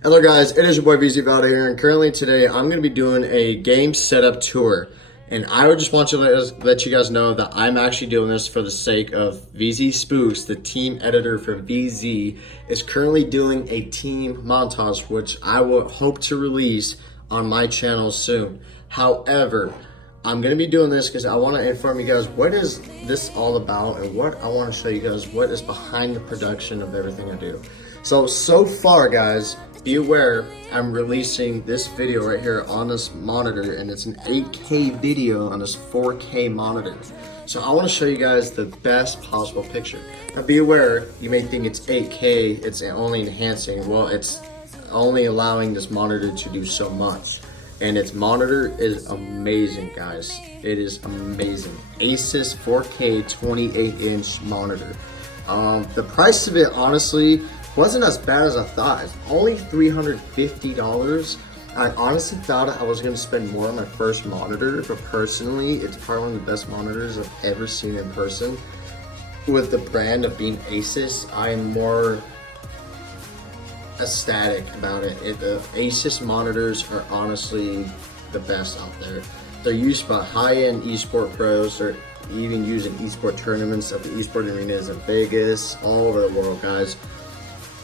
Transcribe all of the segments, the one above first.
Hello guys, it is your boy VZ Valda here, and currently today I'm going to be doing a game setup tour. And I would just want to let you guys know that I'm actually doing this for the sake of VZ Spooks, the team editor for VZ, is currently doing a team montage, which I will hope to release on my channel soon. However, I'm going to be doing this because I want to inform you guys what is this all about and what I want to show you guys what is behind the production of everything I do. So far guys, be aware I'm releasing this video right here on this monitor, and it's an 8K video on this 4K monitor. So I want to show you guys the best possible picture. Now be aware, you may think it's 8K, it's only enhancing. Well, it's only allowing this monitor to do so much. And its monitor is amazing, guys. It is amazing. Asus 4K 28-inch monitor. The price of it, honestly, wasn't as bad as I thought. It's only $350. I honestly thought I was gonna spend more on my first monitor, but personally, it's probably one of the best monitors I've ever seen in person. With the brand of being Asus, I'm more ecstatic about it. The Asus monitors are honestly the best out there. They're used by high-end esport pros. They're even used in esport tournaments at the esport arenas in Vegas, all over the world, guys.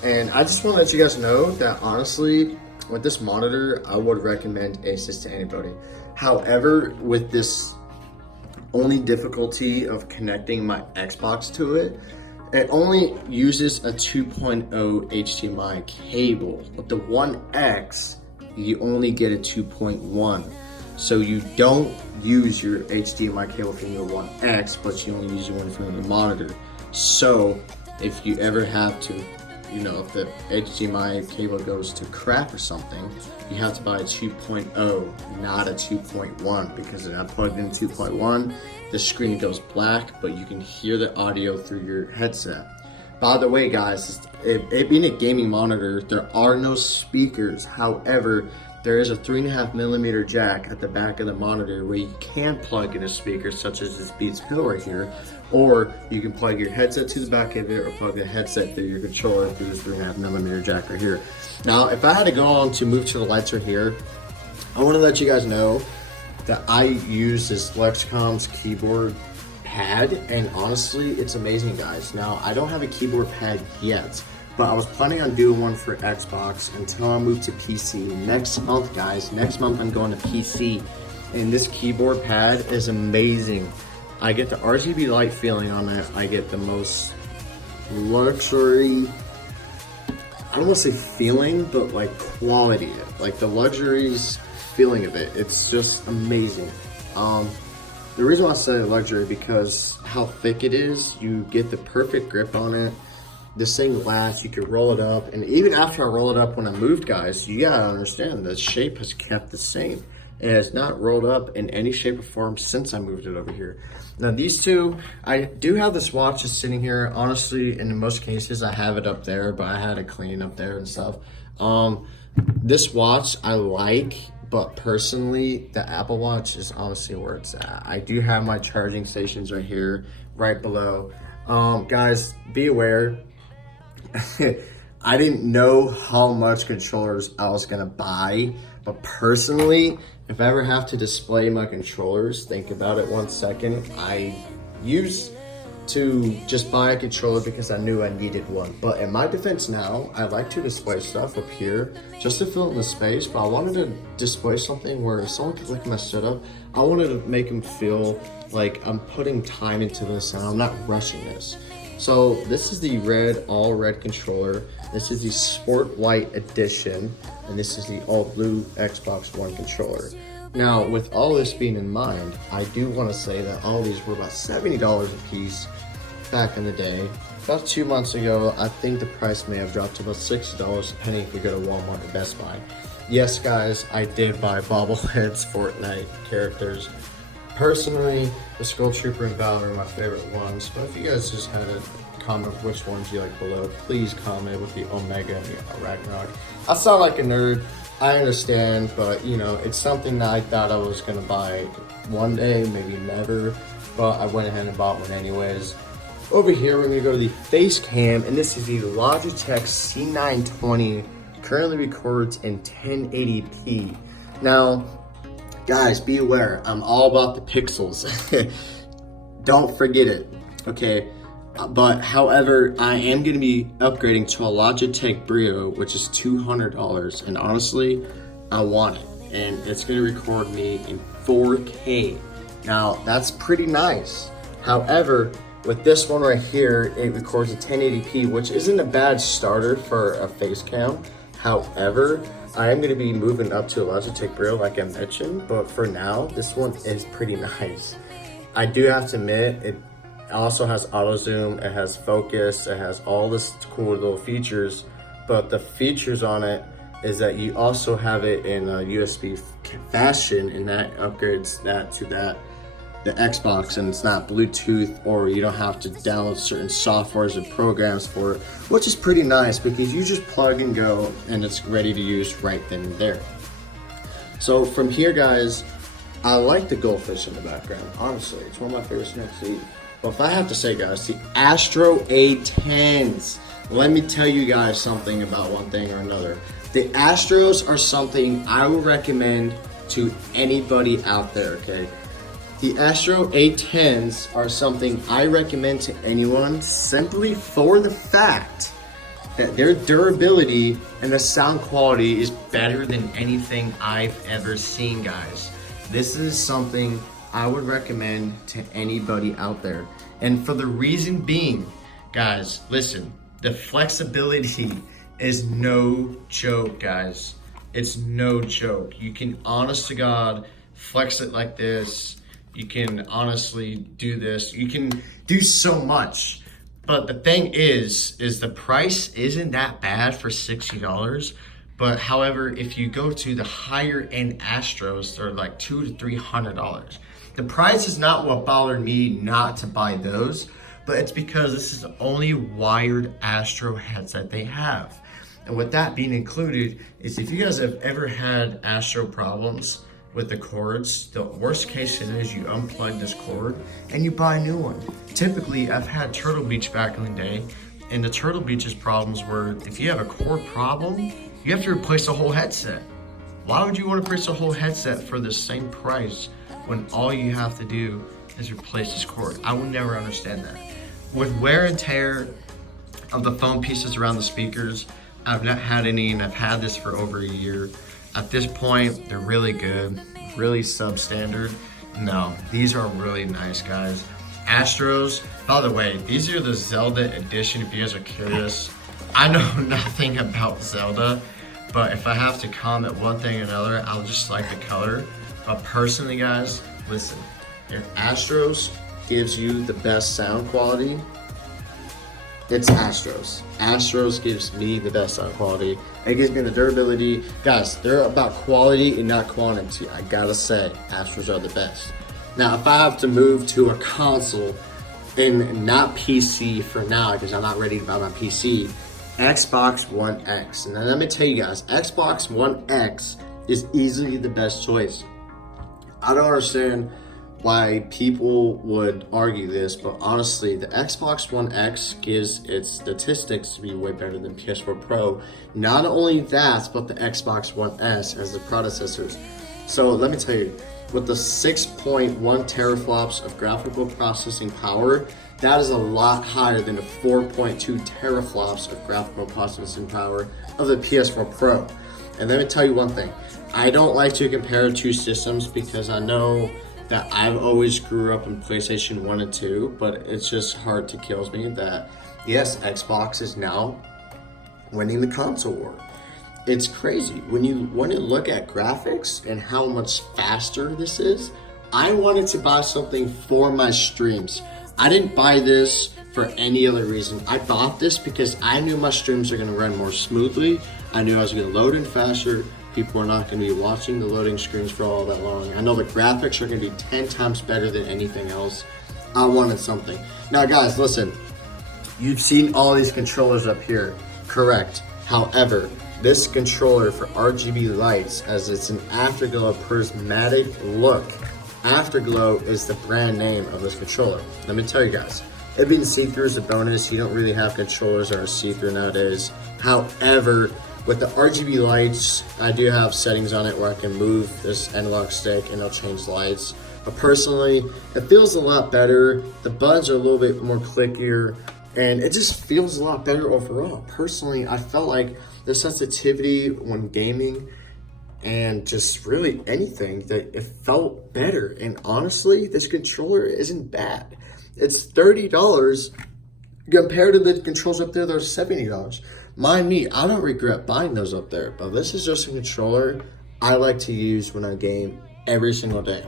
And I just want to let you guys know that honestly, with this monitor, I would recommend Asus to anybody. However, with this only difficulty of connecting my Xbox to it, it only uses a 2.0 HDMI cable. With the One X, you only get a 2.1. So you don't use your HDMI cable from your One X, but you only use one from your monitor. So if you ever have to, if the HDMI cable goes to crap or something, you have to buy a 2.0, not a 2.1, because when I plugged in 2.1, the screen goes black, but you can hear the audio through your headset. By the way, guys, it being a gaming monitor, there are no speakers. However, there is a 3.5mm jack at the back of the monitor where you can plug in a speaker, such as this Beats Pill right here, or you can plug your headset to the back of it, or plug the headset through your controller through this 3.5mm jack right here. Now, if I had to go on to move to the lights right here, I want to let you guys know that I use this Lexicom's keyboard pad, and honestly, it's amazing, guys. Now, I don't have a keyboard pad yet, but I was planning on doing one for Xbox until I move to PC. Next month, guys, next month I'm going to PC, and this keyboard pad is amazing. I get the RGB light feeling on it. I get the most luxury, I don't want to say feeling, but like quality, like the luxuries feeling of it. It's just amazing. The reason why I say luxury, because how thick it is, you get the perfect grip on it. This thing lasts, you can roll it up, and even after I roll it up when I moved, guys, you gotta understand the shape has kept the same. It has not rolled up in any shape or form since I moved it over here. Now these two, I do have this watch just sitting here. Honestly, in most cases, I have it up there, but I had to clean up there and stuff. This watch I like, but personally, the Apple Watch is honestly where it's at. I do have my charging stations right here, right below. Guys, be aware. I didn't know how much controllers I was gonna buy, but personally, if I ever have to display my controllers, think about it 1 second. I used to just buy a controller because I knew I needed one. But in my defense now, I like to display stuff up here just to fill in the space, but I wanted to display something where if someone could look at my setup, I wanted to make them feel like I'm putting time into this and I'm not rushing this. So this is the all red controller. This is the Sport White Edition, and this is the all blue Xbox One controller. Now, with all this being in mind, I do want to say that all these were about $70 a piece back in the day. About 2 months ago, I think the price may have dropped to about $60, depending if you go to Walmart or Best Buy. Yes, guys, I did buy bobbleheads Fortnite characters. Personally, the Skull Trooper and Valor are my favorite ones, but if you guys just had a comment which ones you like below, please comment with the Omega and the Ragnarok. I sound like a nerd, I understand, but it's something that I thought I was gonna buy one day, maybe never, but I went ahead and bought one anyways. Over here, we're gonna go to the face cam, and this is the Logitech C920 currently records in 1080p. Now, guys, be aware, I'm all about the pixels. Don't forget it, okay? But however, I am gonna be upgrading to a Logitech Brio, which is $200. And honestly, I want it. And it's gonna record me in 4K. Now, that's pretty nice. However, with this one right here, it records at 1080p, which isn't a bad starter for a face cam. However, I am gonna be moving up to a Logitech Brio like I mentioned, but for now, this one is pretty nice. I do have to admit, it also has auto zoom, it has focus, it has all this cool little features, but the features on it is that you also have it in a USB fashion, and that upgrades that to the Xbox, and it's not Bluetooth, or you don't have to download certain softwares and programs for it, which is pretty nice because you just plug and go and it's ready to use right then and there. So from here, guys, I like the goldfish in the background. Honestly, it's one of my favorite snacks to eat. But if I have to say, guys, the Astro A10s, let me tell you guys something about one thing or another. The Astros are something I would recommend to anybody out there, okay? The Astro A10s are something I recommend to anyone simply for the fact that their durability and the sound quality is better than anything I've ever seen, guys. This is something I would recommend to anybody out there. And for the reason being, guys, listen, the flexibility is no joke, guys. It's no joke. You can, honest to God, flex it like this. You can honestly do this. You can do so much. But the thing is the price isn't that bad for $60. But however, if you go to the higher end Astros, they're like $200 to $300. The price is not what bothered me not to buy those, but it's because this is the only wired Astro headset they have. And with that being included, is if you guys have ever had Astro problems with the cords, the worst case scenario is you unplug this cord and you buy a new one. Typically, I've had Turtle Beach back in the day, and the Turtle Beach's problems were if you have a cord problem, you have to replace the whole headset. Why would you want to replace the whole headset for the same price when all you have to do is replace this cord? I will never understand that. With wear and tear of the foam pieces around the speakers, I've not had any, and I've had this for over a year. At this point, they're really good, really substandard. No, these are really nice, guys. Astros, by the way, these are the Zelda edition if you guys are curious. I know nothing about Zelda, but if I have to comment one thing or another, I'll just like the color. But personally, guys, listen, if Astros gives you the best sound quality, it's Astros. Astros gives me the best sound quality. It gives me the durability. Guys, they're about quality and not quantity. I gotta say, Astros are the best. Now, if I have to move to a console and not PC for now, because I'm not ready to buy my PC, Xbox One X. And then let me tell you guys, Xbox One X is easily the best choice. I don't understand why people would argue this, but honestly, the Xbox One X gives its statistics to be way better than PS4 Pro. Not only that, but the Xbox One S as the predecessors. So let me tell you, with the 6.1 teraflops of graphical processing power, that is a lot higher than the 4.2 teraflops of graphical processing power of the PS4 Pro. And let me tell you one thing, I don't like to compare two systems because I know that I've always grew up in PlayStation 1 and 2, but it's just hard to kills me that, yes, Xbox is now winning the console war. It's crazy. When you look at graphics and how much faster this is, I wanted to buy something for my streams. I didn't buy this for any other reason. I bought this because I knew my streams are gonna run more smoothly. I knew I was gonna load in faster. People are not gonna be watching the loading screens for all that long. I know the graphics are gonna be 10 times better than anything else. I wanted something. Now guys, listen, you've seen all these controllers up here, correct. However, this controller for RGB lights, as it's an Afterglow prismatic look. Afterglow is the brand name of this controller. Let me tell you guys, it being see-through is a bonus. You don't really have controllers that are see-through nowadays. However, With the RGB lights, I do have settings on it where I can move this analog stick and it'll change lights. But personally, it feels a lot better. The buttons are a little bit more clickier, and it just feels a lot better overall. Personally, I felt like the sensitivity when gaming and just really anything, that it felt better. And honestly, this controller isn't bad. It's $30 compared to the controls up there that are $70. Mind me, I don't regret buying those up there, but this is just a controller I like to use when I game every single day.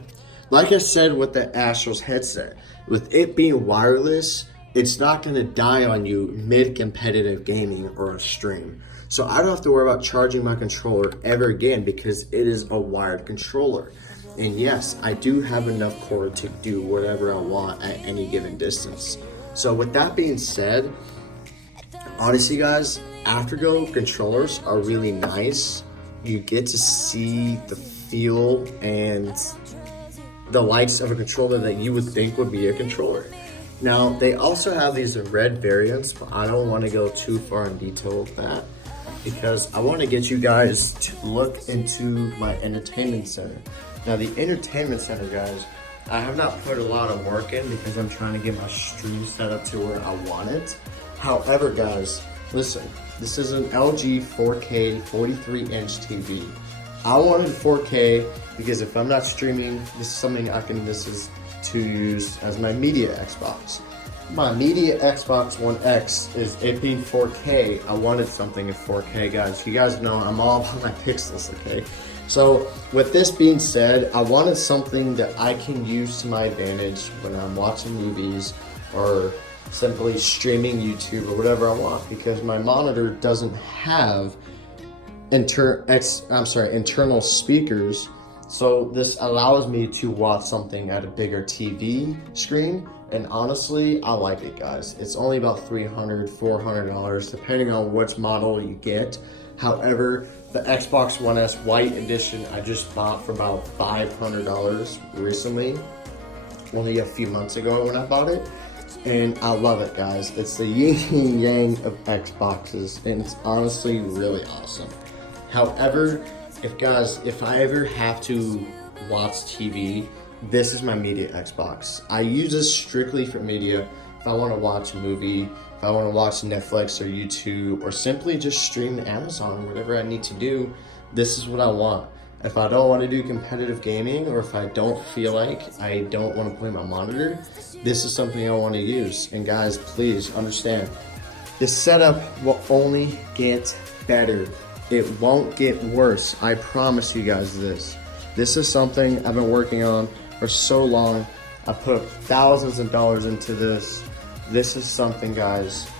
Like I said with the Astros headset, with it being wireless, it's not gonna die on you mid-competitive gaming or a stream. So I don't have to worry about charging my controller ever again because it is a wired controller. And yes, I do have enough cord to do whatever I want at any given distance. So with that being said, honestly guys, Afterglow controllers are really nice. You get to see the feel and the lights of a controller that you would think would be a controller. Now, they also have these in red variants, but I don't want to go too far in detail with that because I want to get you guys to look into my entertainment center. Now, the entertainment center, guys, I have not put a lot of work in because I'm trying to get my stream set up to where I want it. However, guys, listen, this is an LG 4K 43-inch TV. I wanted 4K because if I'm not streaming, this is something this is to use as my media Xbox. My media Xbox One X is it being 4K. I wanted something in 4K, guys. You guys know I'm all about my pixels, okay? So with this being said, I wanted something that I can use to my advantage when I'm watching movies or simply streaming YouTube or whatever I want, because my monitor doesn't have internal speakers. So this allows me to watch something at a bigger TV screen, and honestly, I like it, guys. It's only about $300, $400, depending on which model you get. However, the Xbox One S White Edition I just bought for about $500 recently, only a few months ago when I bought it, and I love it, guys. It's the yin and yang of Xboxes, and it's honestly really awesome. However, if I ever have to watch TV, this is my media Xbox. I use this strictly for media. If I want to watch a movie, if I want to watch Netflix or YouTube, or simply just stream Amazon, whatever I need to do, this is what I want. If I don't want to do competitive gaming, or if I don't feel like I don't want to play my monitor, this is something I want to use. And guys, please understand, this setup will only get better. It won't get worse. I promise you guys this. This is something I've been working on for so long. I put thousands of dollars into this. This is something, guys,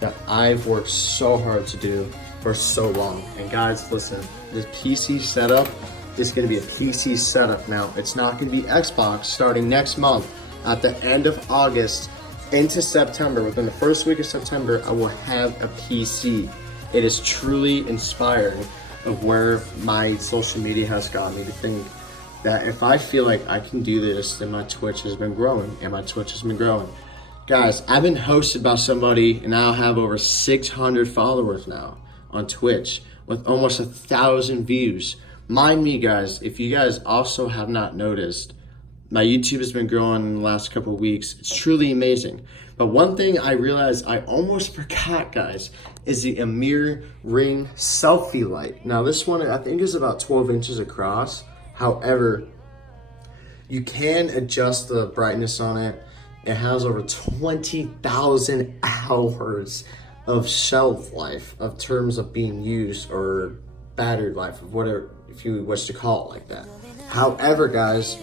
that I've worked so hard to do for so long. And guys, listen, this PC setup is going to be a PC setup now. It's not going to be Xbox starting next month. At the end of August into September, within the first week of September, I will have a PC. It is truly inspiring of where my social media has got me to think that if I feel like I can do this, then my Twitch has been growing, and my Twitch has been growing. Guys, I've been hosted by somebody, and I'll have over 600 followers now on Twitch with almost 1,000 views. Mind me, guys, if you guys also have not noticed, my YouTube has been growing in the last couple of weeks. It's truly amazing. But one thing I realized I almost forgot, guys, is the Amir Ring selfie light. Now this one I think is about 12 inches across. However, you can adjust the brightness on it. It has over 20,000 hours of shelf life of terms of being used, or battery life, of whatever, if you wish to call it like that. However, guys,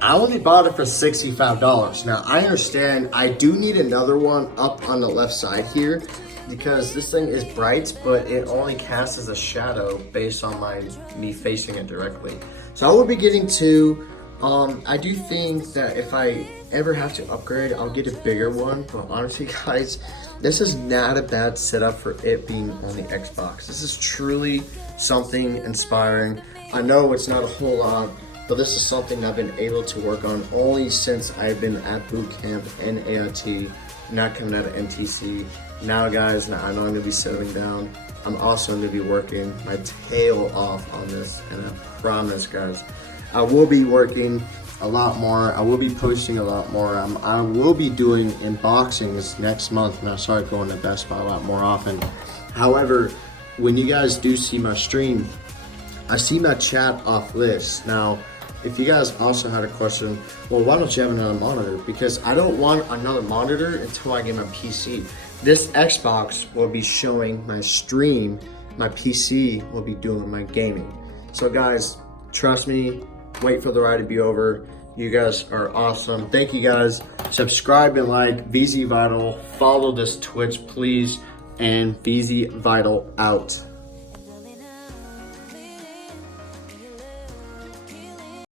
I only bought it for $65. Now, I understand I do need another one up on the left side here because this thing is bright, but it only casts as a shadow based on me facing it directly. So I will be getting two. I do think that if I ever have to upgrade, I'll get a bigger one. But honestly, guys, this is not a bad setup for it being on the Xbox. This is truly something inspiring. I know it's not a whole lot, but this is something I've been able to work on only since I've been at boot camp and AIT, not coming out of NTC. Now, guys, I know I'm gonna be settling down. I'm also going to be working my tail off on this, and I promise, guys, I will be working a lot more. I will be posting a lot more. I will be doing unboxings next month when I start going to Best Buy a lot more often. However, when you guys do see my stream, I see my chat off list. Now, if you guys also had a question, well, why don't you have another monitor? Because I don't want another monitor until I get my PC. This Xbox will be showing my stream. My PC will be doing my gaming. So guys, trust me, wait for the ride to be over. You guys are awesome. Thank you guys. Subscribe and like VZ Vital. Follow this Twitch, please. And VZ Vital out.